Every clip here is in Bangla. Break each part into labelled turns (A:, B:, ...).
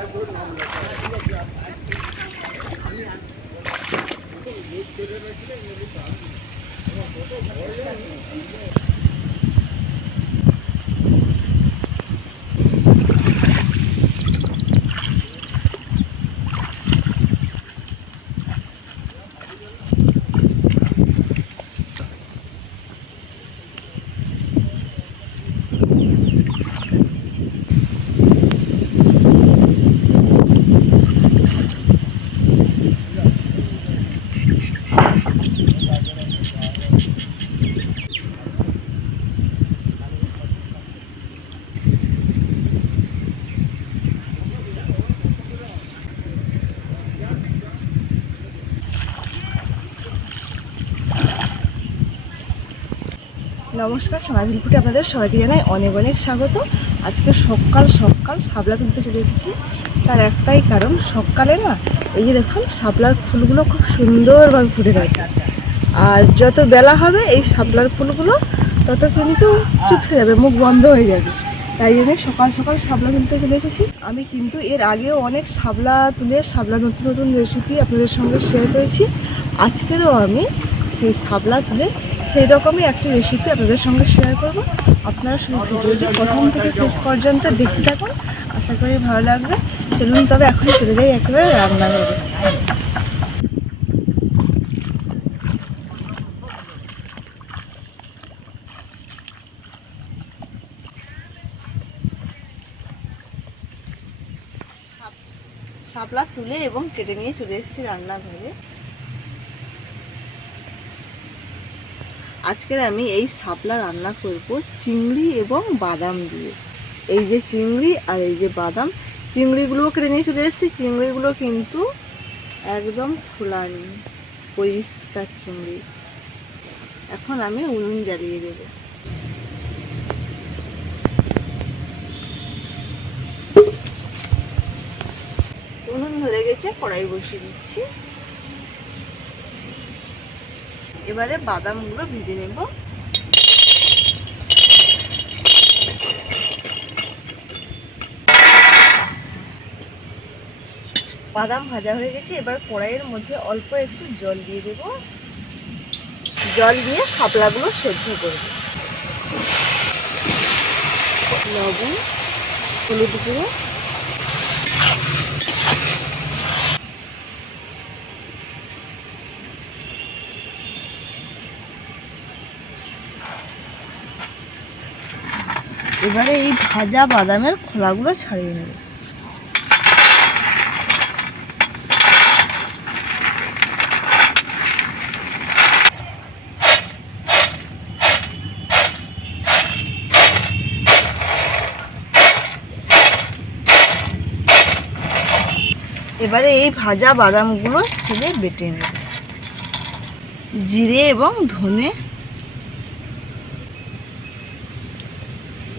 A: Thank you. নমস্কার সোনাঝুরি ফুটে আপনাদের সবাইকে জানাই অনেক অনেক স্বাগত। আজকে সকাল সকাল শাপলা তুলতে চলে এসেছি। তার একটাই কারণ, সকালে না, এই যে দেখুন, শাপলার ফুলগুলো খুব সুন্দরভাবে ফুটে থাকে। আর যত বেলা হবে, এই শাপলার ফুলগুলো, তত কিন্তু চুপসে যাবে, মুখ বন্ধ হয়ে যাবে। তাই জন্য সকাল সকাল শাপলা তুলতে চলে এসেছি। আমি কিন্তু এর আগেও অনেক শাপলা তুলে, শাপলা নতুন নতুন রেসিপি আপনাদের সঙ্গে শেয়ার করেছি। আজকেরও আমি সেই শাপলা তুলে সেই রকমই একটি রেসিপি আপনাদের সঙ্গে শেয়ার করব। আপনারা শুধু ভিডিওটি প্রথম থেকে শেষ পর্যন্ত দেখতে থাকুন। আশা করি ভালো লাগবে। চলুন তবে এখন চলে যাই একেবারে রান্নাঘরে। শাপলা তুলে এবং কেটে নিয়ে চলে এসেছি রান্নাঘরে। আজকের আমি এই শাপলা রান্না করব চিংড়ি এবং বাদাম দিয়ে। এই যে চিংড়ি আর এই যে বাদাম চিংড়িগুলো কেটে নিয়ে চলে এসেছি। চিংড়িগুলো কিন্তু একদম খোলা নেই পরিষ্কার চিংড়ি। এখন আমি উনুন জ্বালিয়ে দেবো। উনুন ধরে গেছে, কড়াই বসিয়ে দিচ্ছি। এবারে বাদামগুলো ভেজে নেব। বাদাম ভাজা হয়ে গেছে, এবার কড়াইয়ের মধ্যে অল্প একটু জল দিয়ে দেব। জল দিয়ে শাপলাগুলো সেদ্ধ করব লবণ, হলুদ গুঁড়ো এবারে এই ভাজা বাদামের খোলাগুলো ছাড়িয়ে নেব। এবারে এই ভাজা বাদামগুলো ছেলে বেটে নেব। জিরে এবং ধনে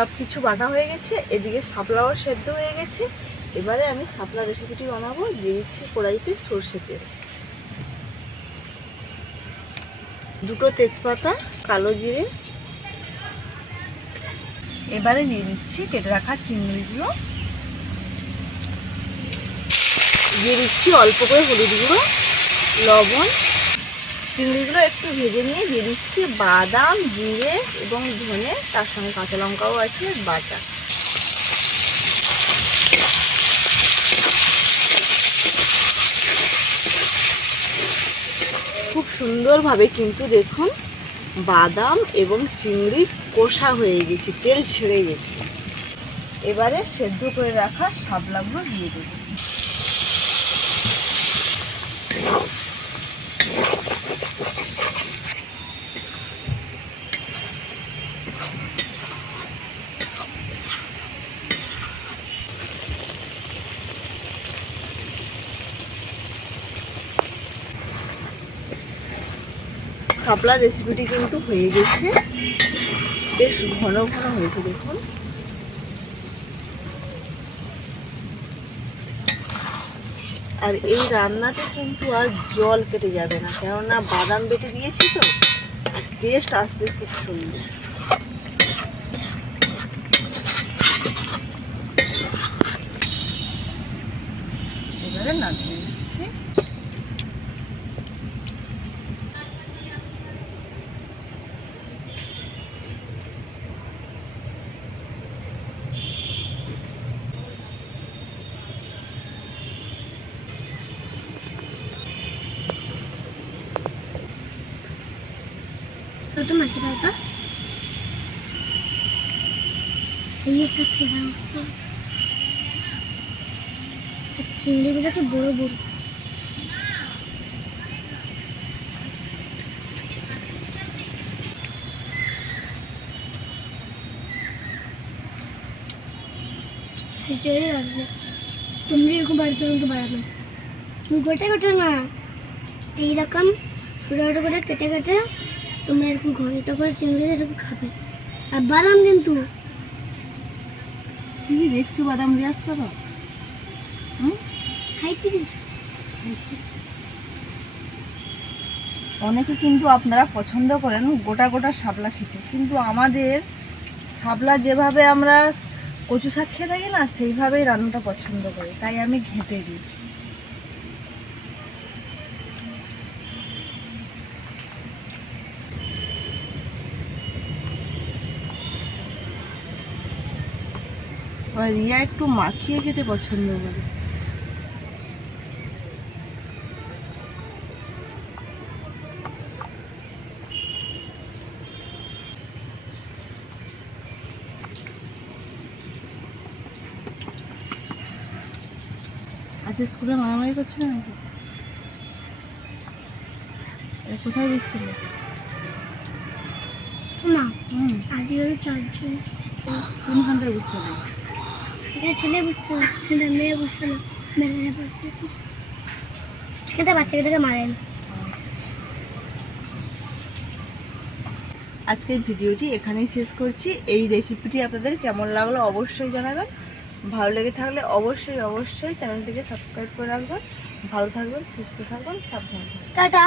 A: সব কিছু বাটা হয়ে গেছে, এদিকে শাপলাও সেদ্ধ হয়ে গেছে। এবারে আমি শাপলা রেসিপিটি বানাবো, দিয়ে দিচ্ছি কড়াইতে সর্ষে তেল। দুটো তেজপাতা, কালো জিরে। এবারে দিয়ে দিচ্ছি কেটে রাখা চিংড়িগুলো। দিয়ে দিচ্ছি অল্প করে হলুদ গুঁড়ো, লবণ চিংড়িগুলো একটু ভেজে নিয়ে দিয়ে দিচ্ছি বাদাম, জিরে এবং ধনে, তার সঙ্গে কাঁচা লঙ্কাও আছে, বাটা। খুব সুন্দরভাবে কিন্তু দেখুন বাদাম এবং চিংড়ি কষা হয়ে গেছে, তেল ছেড়ে গেছে। এবারে সেদ্ধ করে রাখা শাপলাগুলো দিয়ে দেবো শাপলা রেসিপিটি কিন্তু হয়ে গেছে। বেশ ঘন ঘন হয়েছে, দেখুন। আর এই রান্নাতে কিন্তু আর জল কেটে যাবে না, কেননা বাদাম বেটে দিয়েছি তো টেস্ট আসবে খুব সুন্দর। এবারে নামিয়ে নিচ্ছি।
B: ছোট মাছ দাদা সেই একটা ফেরা হচ্ছে। আর চিংড়িগুলোকে বড় বড়। তুমি এরকম বাড়িতে মতো বাড়াবে। গোটা গোটা না। এইরকম ছোটো ছোটো করে কেটে কেটে তোমরা এরকম ঘণ্টা করে চিংড়ি এরকম খাবে? আর বাদাম কিন্তু
A: কি দেখছ বাদাম দিয়ে আসছো তো? হুম?
B: খাইতে
A: অনেকে কিন্তু আপনারা পছন্দ করেন গোটা গোটা শাপলা খেতে। কিন্তু আমাদের শাপলা যেভাবে আমরা কচু শাক খেয়ে থাকি না সেইভাবেই রান্নাটা পছন্দ করি। তাই আমি ঘেঁটে দিই। আর রিয়া একটু মাখিয়ে খেতে পছন্দ করে। আজকে স্কুলে মারামারি করছিল নাকি? কোথায় বসছিল
B: না আজকে চারজন
A: কোনখানটায় বসছিল
B: এটা ছেলে বুঝছে না সেটা মেয়ে বুঝছে না। মেয়েরা বুঝছে সেটা বাচ্চাটাকে মারেন।
A: আজকের ভিডিওটি এখানেই শেষ করছি। এই রেসিপিটি আপনাদের কেমন লাগল অবশ্যই জানাবেন। ভালো লেগে থাকলে অবশ্যই অবশ্যই চ্যানেলটিকে সাবস্ক্রাইব করে রাখবেন। ভালো থাকবেন সুস্থ থাকবেন সাবধান থাকবেন।
B: টাটা।